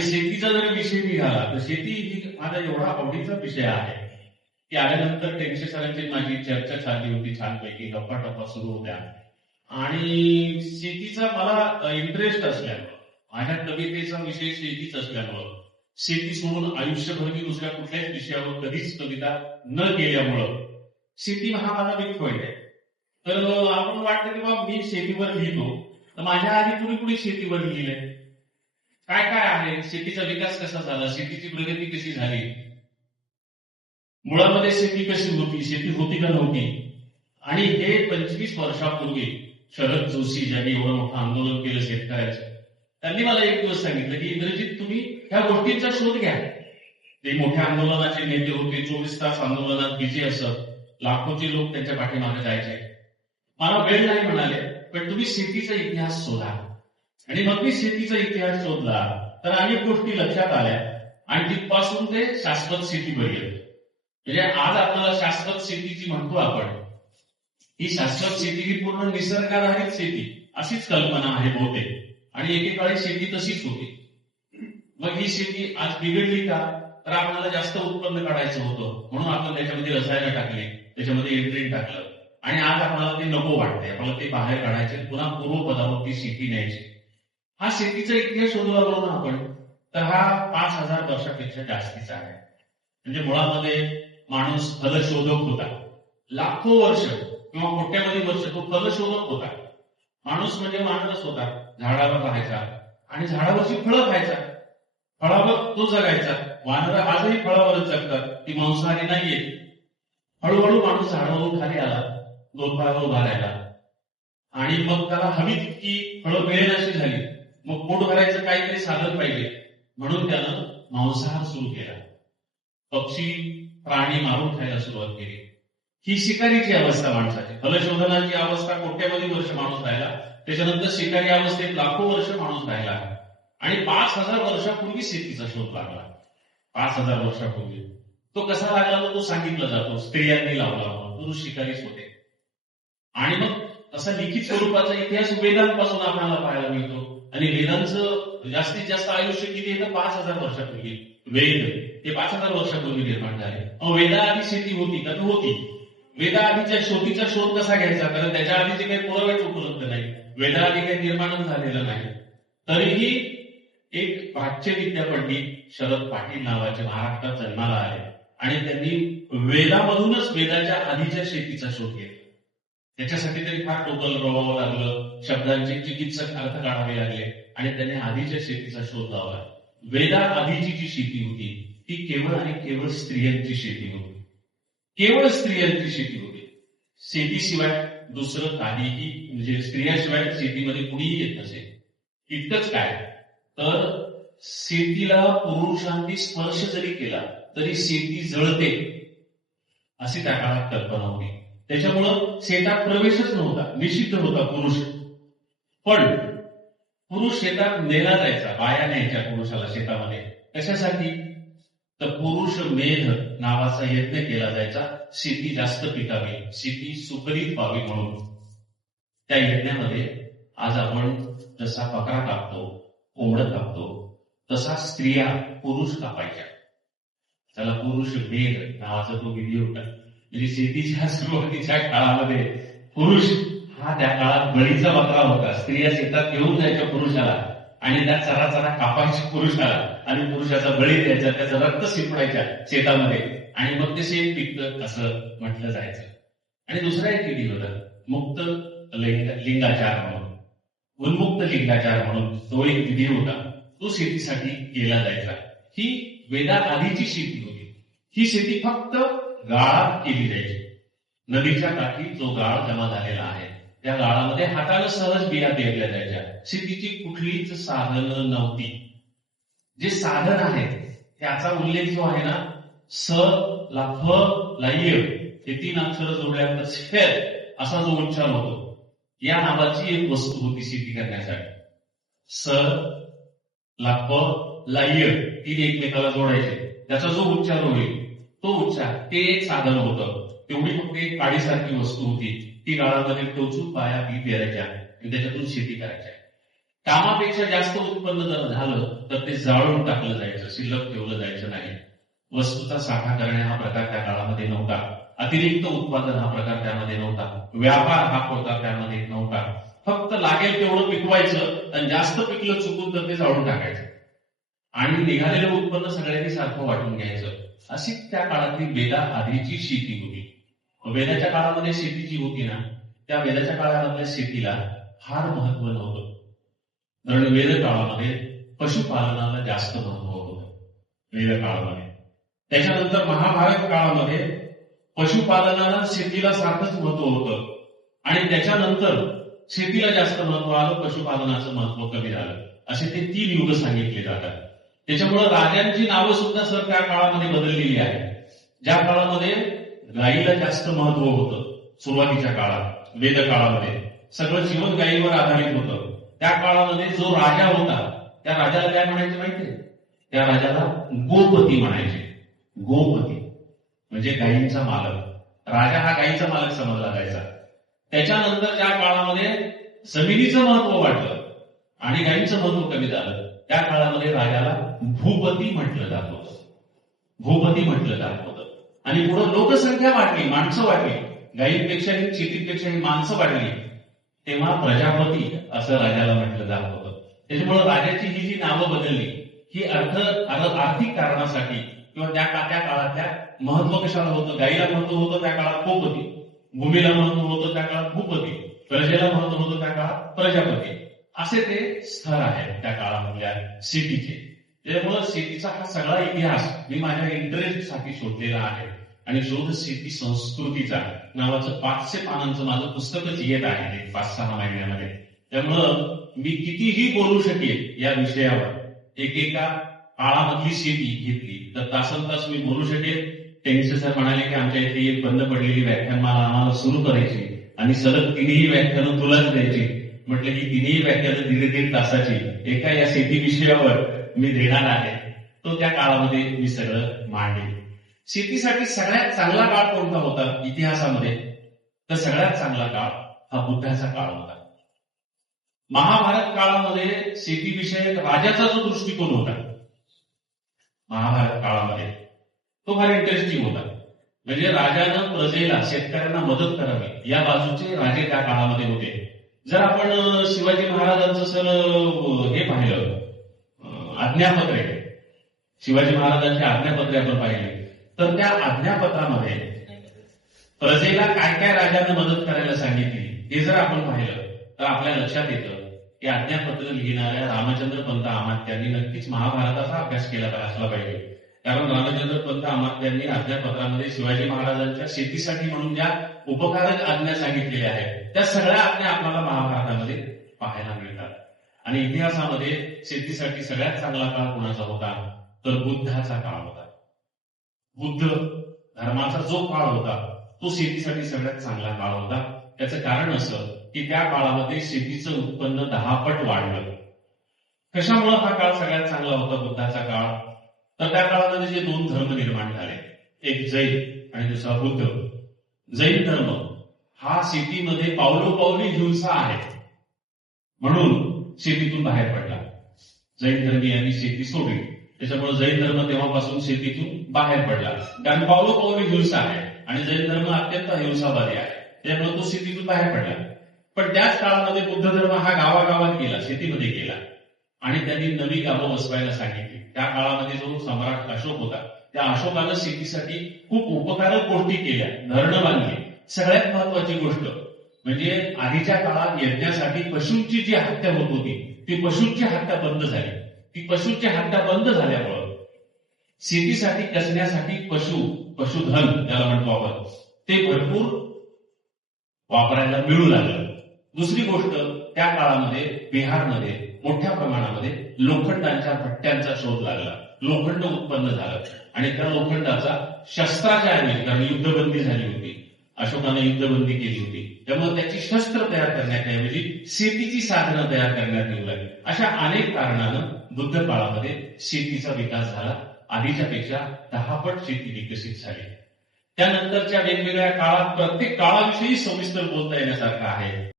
म्हणजे शेतीचा जर विषय निघाला तर शेती ही माझा एवढा आवडीचा विषय आहे. की आल्यानंतर टेन्शन सरांची माझी चर्चा चालली होती छानपैकी गप्पा टप्पा सुरू होत्या. आणि शेतीचा मला इंटरेस्ट असल्यामुळं माझ्या कवितेचा विषय शेतीच असल्यामुळं शेती सोडून आयुष्यभर मी दुसऱ्या कुठल्याच विषयावर कधीच कविता न केल्यामुळं शेती हा माझा एक पॉईंट आहे. तर आपण वाटतं की बाबा मी शेतीवर लिहितो. तर माझ्या आधी कुणी कुणी शेतीवर लिहिलंय? काय काय आहे? शेतीचा विकास कसा झाला? शेतीची प्रगती कशी झाली? मुळामध्ये शेती कशी होती? शेती होती का नव्हती? आणि हे पंचवीस वर्षापूर्वी शरद जोशी ज्यांनी एवढं मोठं आंदोलन केलं शेतकऱ्याचं त्यांनी मला एक दिवस सांगितलं की इंग्रजीत तुम्ही ह्या गोष्टींचा शोध घ्या. ते मोठ्या आंदोलनाचे नेते होते चोवीस तास आंदोलनात बिझी असत. लाखोचे लोक त्यांच्या पाठीमागे जायचे. मला वेळ नाही म्हणाले पण तुम्ही शेतीचा इतिहास शोधा. आणि मग मी शेतीचा इतिहास शोधला. तर अनेक गोष्टी लक्षात आल्या. आणि तिथपासून ते शाश्वत शेतीपर्यंत. म्हणजे आज आपल्याला शाश्वत शेतीची म्हणतो आपण. ही शाश्वत शेती ही पूर्ण निसर्गाधारित शेती. अशीच कल्पना आहे बहुतेक. आणि एकेकाळी शेती तशीच होती. मग ही शेती आज बिघडली का? तर आपल्याला जास्त उत्पन्न काढायचं होतं. म्हणून आपण त्याच्यामध्ये रसायनं टाकली. त्याच्यामध्ये एंट्रीन टाकलं. आणि आज आपल्याला ते नको वाटते आपल्याला ते बाहेर काढायचे. पुन्हा पूर्वपदावर ती शेती न्यायची. हा शेतीचा इतिहास आलो ना आपण तर हा पाच हजार वर्षापेक्षा जास्तीचा आहे. म्हणजे मुळामध्ये माणूस फलशोधक होता. लाखो वर्ष किंवा कोट्यामध्ये वर्ष तो फलशोधक होता. माणूस म्हणजे माणूसच होता. झाडावर राहायचा आणि झाडावरची फळं खायचा. फळावर तो जगायचा. वानर आजही फळावरच जगतात. ती मांसाहारी नाहीये. हळूहळू माणूस झाडावरून खाली आला. दोन फळावर उभा राहिला. आणि मग त्याला हवी तितकी फळं अशी झाली. मग पोट भरायचं काहीतरी साधन पाहिजे. म्हणून त्यानं मांसाहार सुरू केला. पक्षी प्राणी मारून खायला सुरुवात केली. ही शिकारीची अवस्था माणसाची. फलशोधनाची अवस्था कोट्यावधी वर्ष माणूस राहिला. त्याच्यानंतर शिकारी अवस्थेत लाखो वर्ष माणूस राहिला. आणि पाच हजार वर्षापूर्वी शेतीचा शोध लागला. पाच हजार वर्षापूर्वी. तो कसा लागला तो सांगितला जातो. स्त्रियांनी लावला पुरुष शिकारीच होते. आणि मग असा लिखित स्वरूपाचा इतिहास वेदांपासून आपल्याला पाहायला मिळतो. आणि वेदांचं जास्तीत जास्त आयुष्य किती येतं पाच हजार वर्षापूर्वी. वेद. ते पाच हजार वर्षापूर्वी निर्माण झाले. वेदा आधी शेती होती का तर होती. वेदा आधीच्या शेतीचा शोध कसा घ्यायचा? कारण त्याच्या आधीचे काही पुरावेच उपलब्ध नाही वेदा आधी काही निर्माणच झालेलं नाही. तरीही एक प्राच्य विद्यापंडित शरद पाटील नावाचे महाराष्ट्रात जन्माला आले. आणि त्यांनी वेदामधूनच वेदाच्या आधीच्या शेतीचा शोध घेतला. त्याच्यासाठी तरी फार टोकल रवावं लागलं. शब्दांचे चिकित्सक अर्थ काढावे लागले. आणि त्याने आधीच्या शेतीचा शोध लावला. वेदा आधीची जी शेती होती ती केवळ आणि केवळ स्त्रियांची शेती होती. केवळ स्त्रियांची शेती होती. शेतीशिवाय दुसरं काहीही म्हणजे स्त्रियाशिवाय शेतीमध्ये कुणीही येत नसे. इतकंच काय? तर शेतीला पुरुषांनी स्पर्श जरी केला तरी शेती जळते. अशी त्या काळात कल्पना होती. त्याच्यामुळं शेतात प्रवेशच नव्हता निषिद्ध होता पुरुष. पण पुरुष शेतात नेला जायचा बाया न्यायच्या पुरुषाला शेतामध्ये. कशासाठी? तर पुरुष मेध नावाचा यज्ञ केला जायचा शेती जास्त पिकावी शेती सुकरीत व्हावी म्हणून. त्या यज्ञामध्ये आज आपण जसा बकरा कापतो कोंबड कापतो तसा स्त्रिया पुरुष कापायच्या. त्याला पुरुष मेध नावाचा तो विधी होता. म्हणजे शेतीच्या सुरुवातीच्या काळामध्ये पुरुष हा त्या काळात बळीचा बकरा होता. स्त्रिया शेतात घेऊन जायच्या पुरुषाला आणि त्या चरा चरा कापायच्या पुरुषाला आणि पुरुषाचा बळी द्यायचा त्याचं रक्त शिपडायच्या शेतामध्ये. आणि मग ते शेत पिकतं असं म्हटलं जायचं. आणि दुसरा एक विधी होता मुक्त लिंग लिंगाचार म्हणून. उन्मुक्त लिंगाचार म्हणून तो एक विधी होता. तो शेतीसाठी केला जायचा. ही वेदा आधीची शेती होती. ही शेती फक्त गाळात केली जायची नदीच्या काठी जो गाळ जमा झालेला आहे त्या गाळामध्ये हाताला सहज बिया पेरल्या जायच्या. शेतीची कुठलीच साधन नव्हती. जे साधन आहे त्याचा उल्लेख जो आहे ना स ला फ ला य हे तीन अक्षर जोडल्यानंतर शेत असा जो उच्चार होतो या नावाची एक वस्तू होती शेती करण्यासाठी. स ला फ ला य तीन एकमेकाला जोडायचे. त्याचा जो उच्चार होईल तो उच्चार ते एक साधन होतं. तेवढी फक्त एक काडीसारखी वस्तू होती. ती गाळामध्ये टोचून पाया बी पेरायच्या आणि त्याच्यातून शेती करायच्या कामापेक्षा जास्त उत्पन्न जर झालं तर ते जाळून टाकलं जायचं शिल्लक ठेवलं जायचं नाही. वस्तूचा साठा करणे हा प्रकार त्या काळामध्ये नव्हता. अतिरिक्त उत्पादन हा प्रकार त्यामध्ये नव्हता. व्यापार हा प्रकार त्यामध्ये नव्हता. फक्त लागेल तेवढं पिकवायचं आणि जास्त पिकलं चुकून तर ते जाळून टाकायचं. आणि निघालेलं उत्पन्न सगळ्यांनी सारखं वाटून घ्यायचं. अशी त्या काळातली वेदा आधीची शेती होती. वेदाच्या काळामध्ये शेती जी होती ना त्या वेदाच्या काळामधल्या शेतीला फार महत्त्व नव्हतं. कारण वेद काळामध्ये पशुपालनाला जास्त महत्त्व होतं. वेद काळामध्ये. त्याच्यानंतर महाभारत काळामध्ये पशुपालनाला शेतीला सारखंच महत्त्व होतं. आणि त्याच्यानंतर शेतीला जास्त महत्त्व आलं पशुपालनाचं महत्त्व कमी झालं. असे ते तीन युग सांगितले जातात. त्याच्यामुळे राजांची नावं सुद्धा सर त्या काळामध्ये बदललेली आहेत. ज्या काळामध्ये गायीला जास्त महत्त्व होतं सुरुवातीच्या काळात वेद काळामध्ये सगळं जीवन गायीवर आधारित होतं. त्या काळामध्ये जो राजा होता त्या राजाला काय म्हणायचे माहितीये त्या राजाला गोपती म्हणायचे. गोपती म्हणजे गायींचा मालक. राजा हा गायीचा मालक समजला जायचा. त्याच्यानंतर त्या काळामध्ये जमिनीचं महत्त्व वाढलं आणि गायीचं महत्त्व कमी झालं त्या काळामध्ये राजाला भूपती म्हटलं जात होतं. भूपती म्हटलं जात होतं. आणि पुढे लोकसंख्या वाढली माणसं वाढली. गायींपेक्षाही शेतीपेक्षाही माणसं वाढली. तेव्हा प्रजापती असं राजाला म्हटलं जात होतं. त्याच्यामुळे राजाची ही जी नावं बदलली ही अर्थ आर्थिक कारणासाठी किंवा त्या का- त्या काळातल्या महत्त्व कशाला होतं? गाईला महत्त्व होतं त्या काळात गोपती भूमीला महत्त्व होतं त्या काळात भूपती. प्रजेला महत्त्व होतं त्या काळात प्रजापती. असे ते स्थळ आहेत त्या काळामधल्या शेतीचे त्यामुळे शेतीचा हा सगळा इतिहास मी माझ्या इंटरेस्टसाठी शोधलेला आहे. आणि शोध शेती संस्कृतीचा नावाचं पाचशे पानांचं माझं पुस्तकच येत आहे ते पाच सहा महिन्यामध्ये. त्यामुळं मी कितीही बोलू शकेल या विषयावर एकेका काळामधली शेती घेतली तर तासन तास मी बोलू शकेल. टेनिसे सर म्हणाले की आमच्या इथे एक बंद पडलेली व्याख्यानमाला आम्हाला सुरू करायची आणि सलग तिन्ही व्याख्यानं तुलाच द्यायची. म्हटलं की तिन्ही व्याख्यानं दीड दीड तासाची. एका या शेती विषयावर मी देणार आहे. तो त्या काळामध्ये मी सगळं मांडले शेतीसाठी सगळ्यात चांगला काळ कोणता होता? इतिहासामध्ये. तर सगळ्यात चांगला काळ हा बुद्धाचा काळ होता. महाभारत काळामध्ये शेतीविषयक राजाचा जो दृष्टिकोन होता महाभारत काळामध्ये तो फार इंटरेस्टिंग होता. म्हणजे राजानं प्रजेला शेतकऱ्यांना मदत करावी या बाजूचे राजे त्या काळामध्ये होते. जर आपण शिवाजी महाराजांचं सर हे पाहिलं आज्ञापत्रे शिवाजी महाराजांची आज्ञापत्रे आपण पाहिली तर त्या आज्ञापत्रामध्ये प्रजेला काय काय राजाने मदत करायला सांगितली हे जर आपण पाहिलं तर आपल्या लक्षात येतं की आज्ञापत्र लिहिणाऱ्या रामचंद्र पंत अमात्यांनी नक्कीच महाभारताचा अभ्यास केला असला पाहिजे. कारण रामचंद्र पंत अमात्यांनी आज्ञापत्रामध्ये शिवाजी महाराजांच्या शेतीसाठी म्हणून ज्या उपकारक आज्ञा सांगितलेल्या आहेत त्या सगळ्या आज्ञा आपल्याला महाभारतामध्ये पाहायला मिळतात. आणि इतिहासामध्ये शेतीसाठी सगळ्यात चांगला काळ कोणाचा होता? तर बुद्धाचा काळ होता. बुद्ध धर्माचा जो काळ होता तो शेतीसाठी सगळ्यात चांगला काळ होता. त्याचं कारण असं की त्या काळामध्ये शेतीचं उत्पन्न दहा पट वाढलं. कशामुळे हा काळ सगळ्यात चांगला होता बुद्धाचा काळ? तर त्या काळामध्ये जे दोन धर्म निर्माण झाले एक जैन आणि दुसरा बुद्ध. जैन धर्म हा शेतीमध्ये पावलोपावली हिंसा आहे. म्हणून शेतीतून बाहेर पडला. जैन धर्मीयांनी शेती सोडली. त्याच्यामुळे जैन धर्म तेव्हापासून शेतीतून बाहेर पडला. कारण पावलोपावली हिंसा आहे आणि जैन धर्म अत्यंत हिंसावादी आहे. त्यामुळे तो शेतीतून बाहेर पडला. पण त्याच काळामध्ये बुद्ध धर्म हा गावागावात गेला शेतीमध्ये गेला. आणि त्यांनी नवी गावं वसवायला सांगितली. त्या काळामध्ये जो सम्राट अशोक होता त्या अशोकानं शेतीसाठी खूप उपकारक गोष्टी केल्या धरणं बांधली. सगळ्यात महत्वाची गोष्ट म्हणजे आधीच्या काळात यज्ञासाठी पशूंची जी हत्या होत होती ती पशूंची हत्या बंद झाली. ती पशूंची हत्या बंद झाल्यामुळं शेतीसाठी कसण्यासाठी पशु पशुधन ज्याला म्हणतो आपण ते भरपूर वापरायला मिळू लागलं. दुसरी गोष्ट त्या काळामध्ये बिहारमध्ये मोठ्या प्रमाणामध्ये लोखंडांच्या भट्ट्यांचा शोध लागला. लोखंड उत्पन्न झालं. आणि त्या लोखंडाचा शस्त्राच्या ऐवजी कारण युद्धबंदी झाली होती. अशोकाने युद्धबंदी केली होती. त्यामुळे त्याची शस्त्र तयार करण्याऐवजी शेतीची साधनं तयार करण्यात येऊ लागली. अशा अनेक कारणानं बुद्ध काळामध्ये शेतीचा विकास झाला. आधीच्या पेक्षा दहापट शेती विकसित झाली. त्यानंतरच्या वेगवेगळ्या काळात प्रत्येक काळाविषयी सविस्तर बोलता येण्यासारखं आहे.